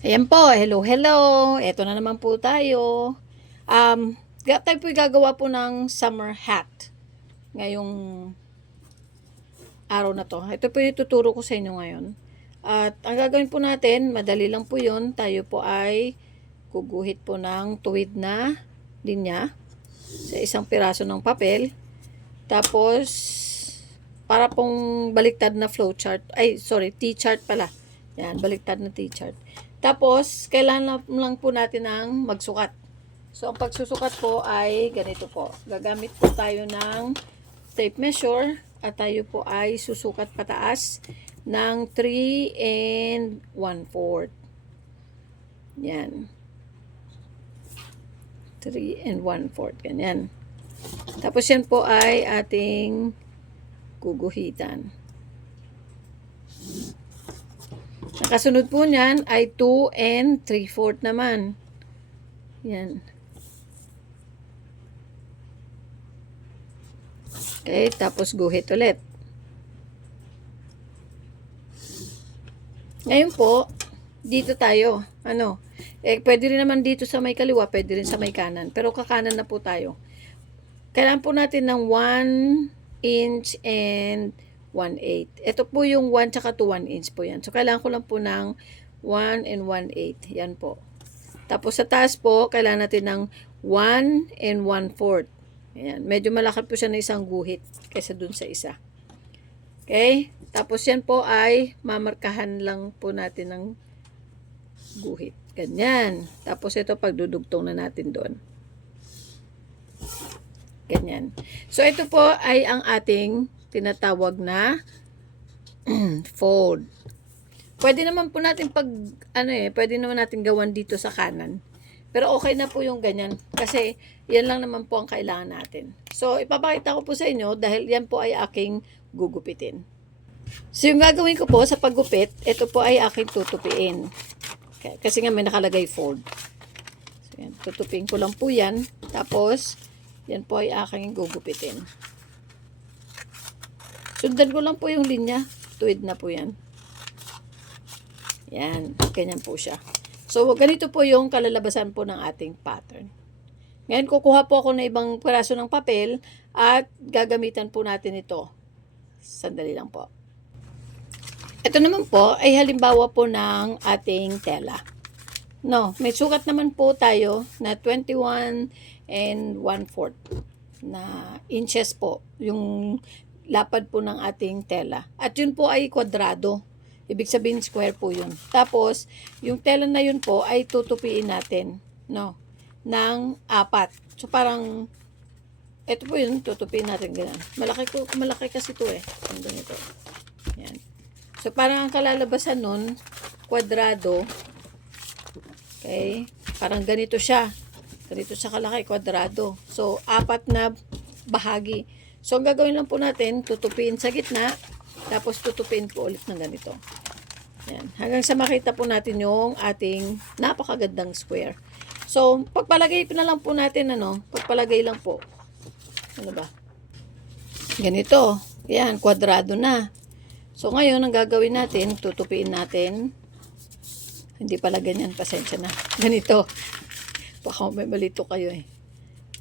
Ayan po, hello, hello. Eto na naman po tayo. Tayo po gagawa po ng summer hat ngayong araw na to. Ito po yung tuturo ko sa inyo ngayon. At ang gagawin po natin, madali lang po yun. Tayo po ay guguhit po ng tuwid na linya sa isang piraso ng papel. Tapos, para pong baliktad na flowchart. Ay, sorry, T-chart pala. Yan, baliktad na T-chart. Tapos, kailangan lang po natin ng magsukat. So, ang pagsusukat po ay ganito po. Gagamit po tayo ng tape measure at tayo po ay susukat pataas ng 3 and 1/4. Yan. 3 and 1/4. Ganyan. Tapos yan po ay ating guguhitan. Nakasunod po niyan ay 2 and 3/4 naman. Yan. Okay, tapos guhit ulit. Ngayon po, dito tayo. Pwede rin naman dito sa may kaliwa, pwede rin sa may kanan. Pero kakanan na po tayo. Kailangan po natin ng 1 inch and 1/8. Ito po yung 1 tsaka to 1 inch po yan. So, kailangan ko lang po ng 1 and 1/8. Yan po. Tapos sa taas po, kailangan natin ng 1 and 1/4. Ayan. Medyo malaki po siya na isang guhit kaysa dun sa isa. Okay? Tapos yan po ay mamarkahan lang po natin ng guhit. Ganyan. Tapos ito pagdudugtong na natin doon. Ganyan. So ito po ay ang ating tinatawag na fold. Pwede naman po natin pwede naman natin gawan dito sa kanan. Pero okay na po yung ganyan kasi yan lang naman po ang kailangan natin. So ipapakita ko po sa inyo dahil yan po ay aking gugupitin. So yung gagawin ko po sa paggupit, ito po ay aking tutupiin. Kasi nga may nakalagay fold. So yan, tutupiin ko lang po yan. Tapos, yan po ay aking gugupitin. Sundan ko lang po yung linya. Tuwid na po yan. Yan, ganyan po siya. So, ganito po yung kalalabasan po ng ating pattern. Ngayon, kukuha po ako ng ibang piraso ng papel at gagamitan po natin ito. Sandali lang po. Ito naman po ay halimbawa po ng ating tela. No, may sukat naman po tayo na 21 and 1/4 na inches po yung lapad po ng ating tela. At yun po ay kwadrado. Ibig sabihin square po yun. Tapos, yung tela na yun po ay tutupiin natin, no, ng 4. So, parang, ito po yun, tutupiin natin ganyan. Malaki kasi ito eh. Ang ganito. Yan. So, parang ang kalalabasan nun, kwadrado. Okay? Parang ganito siya. Ganito siya kalaki, kwadrado. So, 4 na bahagi. So, ang gagawin lang po natin, tutupiin sa gitna, tapos tutupiin po ulit ng ganito. Yan. Hanggang sa makita po natin yung ating napakagandang square. So, pagpalagay na lang po natin, pagpalagay lang po. Ano ba? Ganito. Yan, kwadrado na. So, ngayon, ang gagawin natin, tutupiin natin. Hindi pala ganyan, pasensya na. Ganito. Baka may malito kayo eh.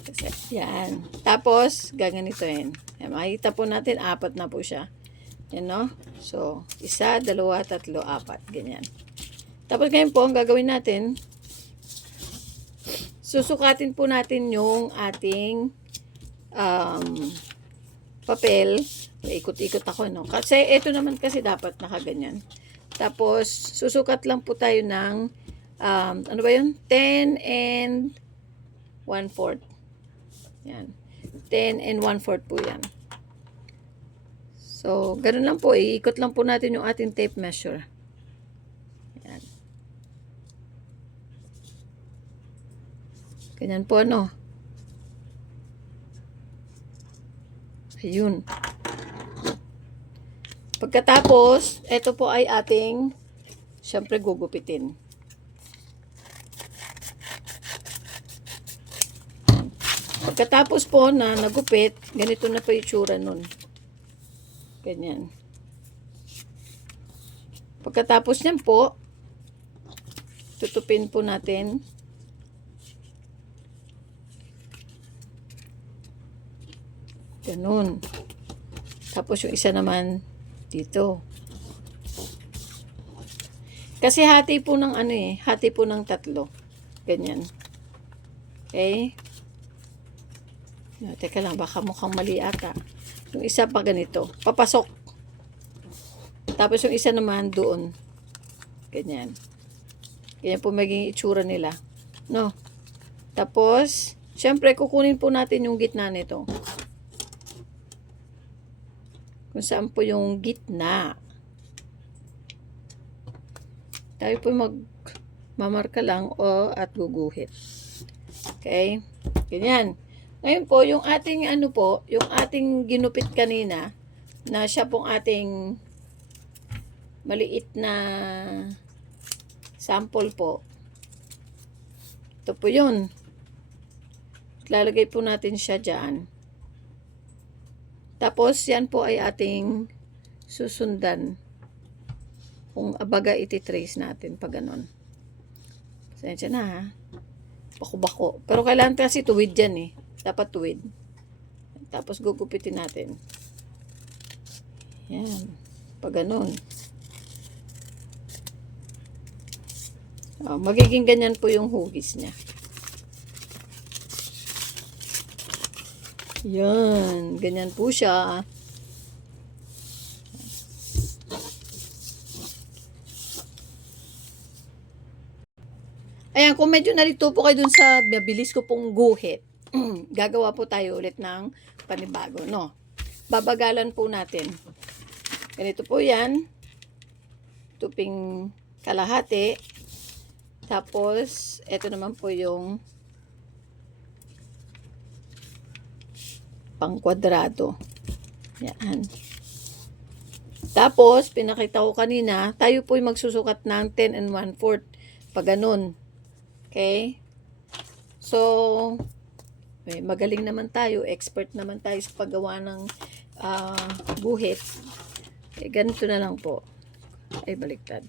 Kasi, yan. Tapos, gaganito yan. Yan. Makikita po natin, 4 na po siya. Yan, no? So, 1, 2, 3, 4. Ganyan. Tapos, ngayon po, ang gagawin natin, susukatin po natin yung ating papel. Ikot-ikot ako, no? Kasi, ito naman kasi dapat nakaganyan. Tapos, susukat lang po tayo ng, ano ba yun? 10 and 1/4. Yan. 10 and 1/4 po yan. So, ganun lang po. Iikot lang po natin yung ating tape measure. Yan. Ganyan po, no? Ayun. Pagkatapos, ito po ay ating, syempre, gugupitin. Pagkatapos po na nagupit, ganito na po yung tsura nun. Ganyan. Pagkatapos niyan po, tutupin po natin. Ganun. Tapos yung isa naman dito. Kasi hati po ng ano eh, hati po ng tatlo. Ganyan. Okay? No, teka lang, baka mukhang mali ata. Yung isa pa ganito, papasok. Tapos yung isa naman doon. Ganyan. Ganyan po maging itsura nila. No? Tapos, syempre, kukunin po natin yung gitna nito. Kung saan po yung gitna. Tayo po mamarka lang o at guguhit. Okay? Ganyan. Ngayon po, yung ating ano po, yung ating ginupit kanina, na siya pong ating maliit na sample po. Ito po yun. Lalagay po natin siya dyan. Tapos, yan po ay ating susundan. Kung abaga iti-trace natin pag ganon. Pasensya na ha. Bako-bako. Pero kailangan kasi tuwid yan eh. Dapat tuwid. Tapos gugupitin natin. Yan. Pag ganon. Magiging ganyan po yung hugis niya. Yan. Ganyan po siya. Ayan, kung medyo nalito po kayo dun sa mabilis ko pong guhit, gagawa po tayo ulit ng panibago, no? Babagalan po natin. Ganito po yan. Tuping kalahati. Tapos, ito naman po yung pang kwadrado. Yan. Tapos, pinakita ko kanina, tayo po yung magsusukat ng 10 and 1/4. Pag ganun. Okay? So, magaling naman tayo. Expert naman tayo sa paggawa ng guhit. Ganito na lang po. Ay, baliktad.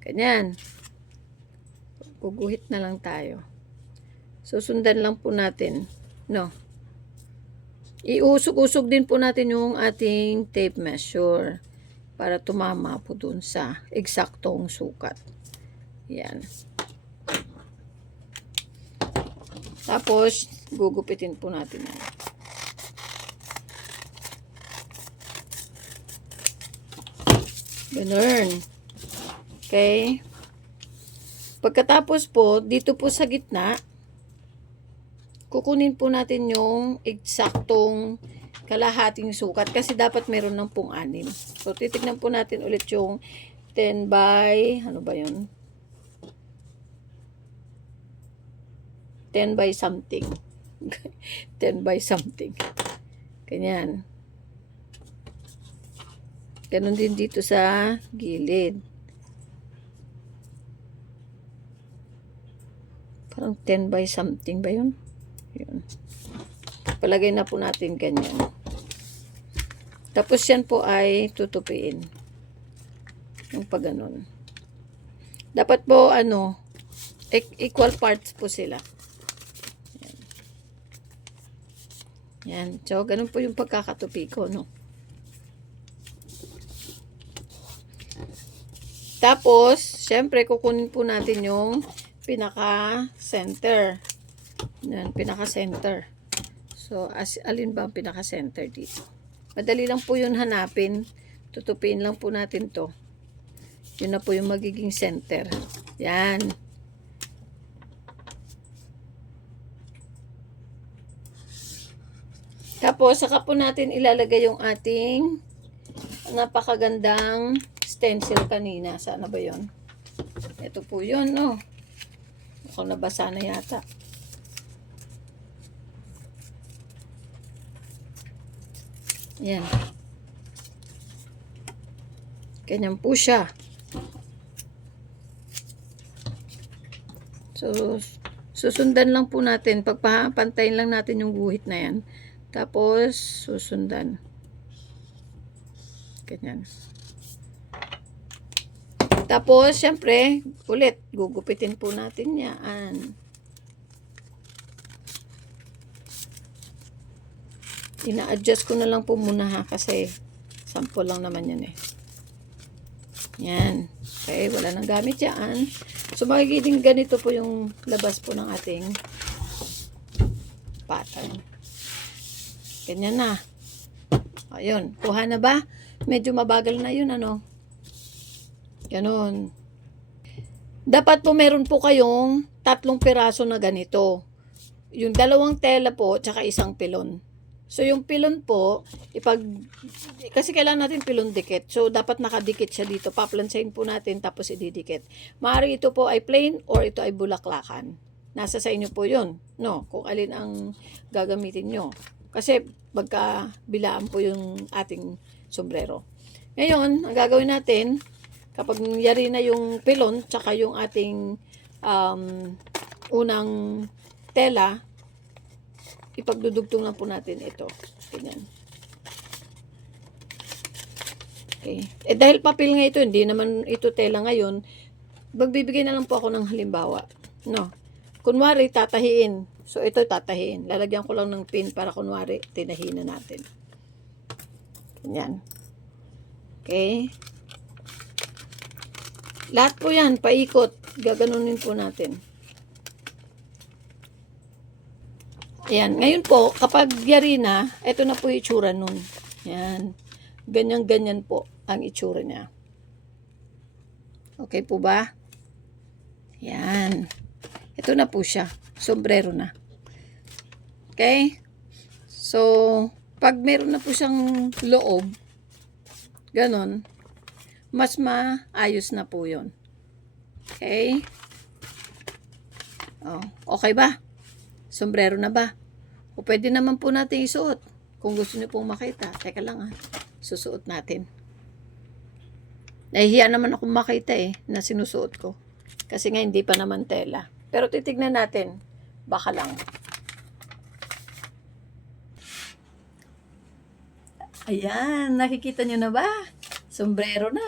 Ganyan. Guguhit na lang tayo. Susundan lang po natin. No? Iusog-usog din po natin yung ating tape measure para tumama po dun sa eksaktong sukat. Yan. Tapos, gugupitin po natin yan. Ganun. Okay. Pagkatapos po, dito po sa gitna, kukunin po natin yung eksaktong kalahating sukat kasi dapat meron ng pong 6. So, titignan po natin ulit yung 10 by, ano ba yun? 10 by something. 10 by something. Ganyan. Ganon din dito sa gilid. Parang 10 by something ba yun? Yun. Palagay na po natin ganyan. Tapos yan po ay tutupiin. Yung pag ganon. Dapat po ano, equal parts po sila. Yan. Yan. So, ganun po yung pagkakatupi ko, no? Tapos, syempre, kukunin po natin yung pinaka-center. Yan, pinaka-center. So, alin ba ang pinaka-center dito? Madali lang po yun hanapin. Tutupiin lang po natin to. Yun na po yung magiging center. Yan. Tapos, saka po natin ilalagay yung ating napakagandang stencil kanina. Sana ba yun? Ito po yun, no? Mukhang nabasa na yata. Yan. Ganyan po siya. So, susundan lang po natin. Pagpapantayin lang natin yung guhit na yan. Tapos, susundan. Ganyan. Tapos, syempre, ulit, gugupitin po natin yan. Ina-adjust ko na lang po muna ha, kasi sample lang naman yan eh. Yan. Okay, wala nang gamit yan. So, magiging ganito po yung labas po ng ating pattern. Ganyan na. Ayun, kuha na ba? Medyo mabagal na yun, ano? Ganon. Dapat po meron po kayong 3 piraso na ganito. Yung 2 tela po, tsaka 1 pilon. So, yung pilon po, kasi kailangan natin pilon dikit. So, dapat nakadikit siya dito. Paplansahin po natin, tapos ididikit. Maaari ito po ay plain or ito ay bulaklakan. Nasa sa inyo po yun. No? Kung alin ang gagamitin nyo. Kasi, magkabilaan po yung ating sombrero. Ngayon, ang gagawin natin, kapag yari na yung pilon, tsaka yung ating unang tela, ipagdudugtong lang po natin ito. Ganyan. Okay. Dahil papel nga ito, hindi naman ito tela ngayon, magbibigay na lang po ako ng halimbawa. No? Kunwari, tatahiin. So, ito tatahiin. Lalagyan ko lang ng pin para kunwari, tinahiin na natin. Ganyan. Okay. Lahat po yan, paikot. Gaganunin po natin. Ayan. Ngayon po, kapag yari na, ito na po yung itsura nun. Ayan. Ganyan-ganyan po ang itsura niya. Okay po ba? Ayan. Ito na po siya. Sombrero na. Okay? So, pag meron na po siyang loob, ganon, mas maayos na po yun. Okay? Oh, okay ba? Sombrero na ba? O pwede naman po natin isuot. Kung gusto niyo pong makita. Teka lang susuot natin. Nahihiya naman ako makita na sinusuot ko. Kasi nga hindi pa naman tela. Pero titignan natin. Baka lang. Ayan, nakikita niyo na ba? Sombrero na.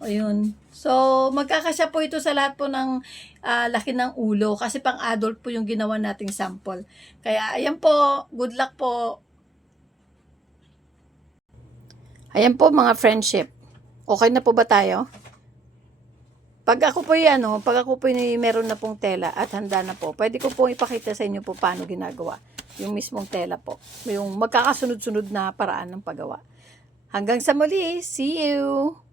O yun. So, magkakasya po ito sa lahat po ng laki ng ulo kasi pang adult po yung ginawa nating sample. Kaya, ayan po. Good luck po. Ayan po mga friendship. Okay na po ba tayo? Pag ako po meron na pong tela at handa na po, pwede ko po ipakita sa inyo po paano ginagawa. Yung mismong tela po. Yung magkakasunod-sunod na paraan ng paggawa. Hanggang sa muli. See you!